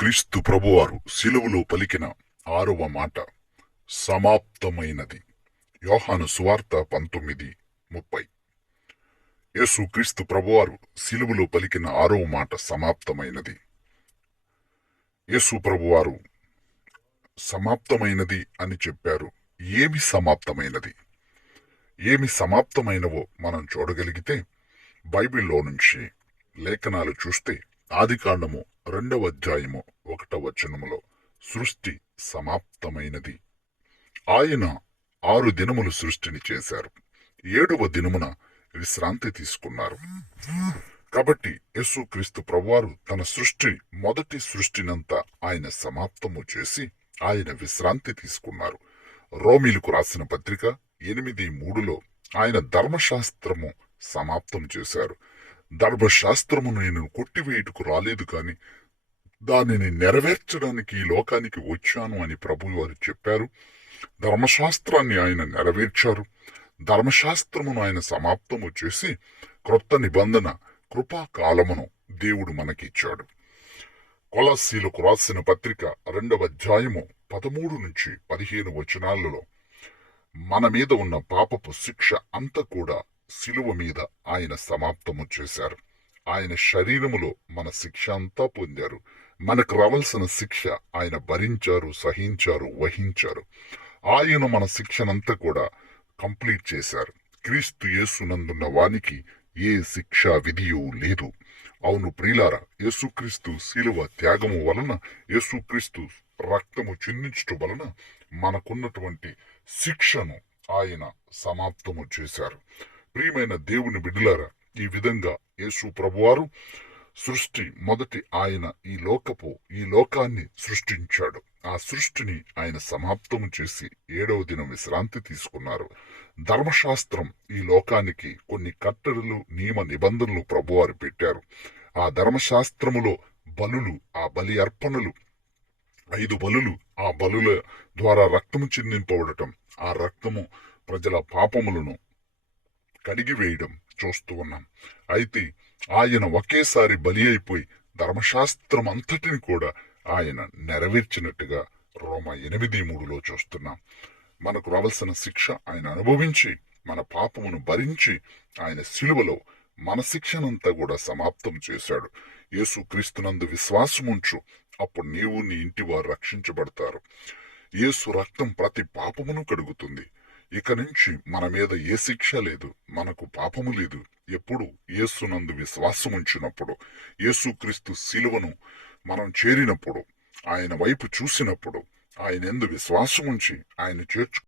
క్రీస్తు ప్రభువారు శిలువులో పలికిన ఆరవ మాట సమాప్తమైనది. యోహాను సువార్త పంతొమ్మిది ముప్పై. యేసు క్రీస్తు ప్రభువారు శిలువులో పలికిన ఆరవ మాట సమాప్తమైనది. యేసు ప్రభువారు సమాప్తమైనది అని చెప్పారు. ఏమి సమాప్తమైనది? ఏమి సమాప్తమైనవో మనం చూడగలిగితే బైబిల్లో నుంచి లేఖనాలు చూస్తే ఆదికాండము రెండవ అధ్యాయము వచనములో సృష్టి సమాప్తమైనది. ఆయన ఆరు దినములు సృష్టిని చేశారు. ఏడవ దినమున విశ్రాంతి తీసుకున్నారు. కాబట్టి యేసుక్రీస్తు ప్రభువారు తన సృష్టి మొదటి సృష్టినంతా ఆయన సమాప్తము చేసి ఆయన విశ్రాంతి తీసుకున్నారు. రోమిలకు రాసిన పత్రిక ఎనిమిది మూడులో ఆయన ధర్మశాస్త్రము సమాప్తం చేశారు. ధర్మశాస్త్రము నేను కొట్టివేయుటకు రాలేదు కాని దానిని నెరవేర్చడానికి ఈ లోకానికి వచ్చాను అని ప్రభువారు చెప్పారు. ధర్మశాస్త్రాన్ని ఆయన నెరవేర్చారు. ధర్మశాస్త్రమును ఆయన సమాప్తము చేసి క్రొత్త నిబంధన కృపాకాలమును దేవుడు మనకిచ్చాడు. కొలాసీలకు రాసిన పత్రిక రెండవ అధ్యాయము పదమూడు నుంచి పదిహేను వచనాలలో మన మీద ఉన్న పాపపు శిక్ష అంతా కూడా శిలువ మీద ఆయన సమాప్తము చేశారు. ఆయన శరీరములో మన శిక్ష అంతా పొందారు. మనకు రావాల్సిన శిక్ష ఆయన భరించారు సహించారు వహించారు. ఆయన మన శిక్షనంతా కూడా కంప్లీట్ చేశారు. క్రీస్తు యేసునందున్న వానికి ఏ శిక్ష విధియు లేదు. అవును ప్రియులారా యేసుక్రీస్తు శిలువ త్యాగము వలన యేసుక్రీస్తు రక్తము చిందించటం వలన మనకున్నటువంటి శిక్షను ఆయన సమాప్తము చేశారు. ప్రియమైన దేవుని బిడ్డలారా ఈ విధంగా యేసు ప్రభువారు సృష్టి మొదటి ఆయన ఈ లోకపు ఈ లోకాన్ని సృష్టించాడు. ఆ సృష్టిని ఆయన సమాప్తము చేసి ఏడవ దినం విశ్రాంతి తీసుకున్నారు. ధర్మశాస్త్రం ఈ లోకానికి కొన్ని కట్టడలు నియమ నిబంధనలు ప్రభువారు పెట్టారు. ఆ ధర్మశాస్త్రములో బలులు ఆ బలి అర్పణలు ఐదు బలులు ఆ బలుల ద్వారా రక్తము చిందింపబడటం ఆ రక్తము ప్రజల పాపములను కడిగివేయడం చూస్తూ ఉన్నాం. అయితే ఆయన ఒకేసారి బలి అయిపోయి ధర్మశాస్త్రం అంతటిని కూడా ఆయన నెరవేర్చినట్టుగా రోమ ఎనిమిది మూడులో చూస్తున్నాం. మనకు రావాల్సిన శిక్ష ఆయన అనుభవించి మన పాపమును భరించి ఆయన శిలువలో మన శిక్షనంతా కూడా సమాప్తం చేశాడు. యేసు క్రీస్తునందు విశ్వాసముంచు అప్పుడు నీవు నీ ఇంటి వారు రక్షించబడతారు. యేసు రక్తం ప్రతి పాపమును కడుగుతుంది. ఇక నుంచి మన మీద ఏ శిక్ష లేదు మనకు పాపము లేదు. ఎప్పుడు యేసునందు విశ్వాసం ఉంచినప్పుడు యేసుక్రీస్తు శిలువను మనం చేరినప్పుడు ఆయన వైపు చూసినప్పుడు ఆయన ఎందు విశ్వాసం ఉంచి ఆయన చేర్చు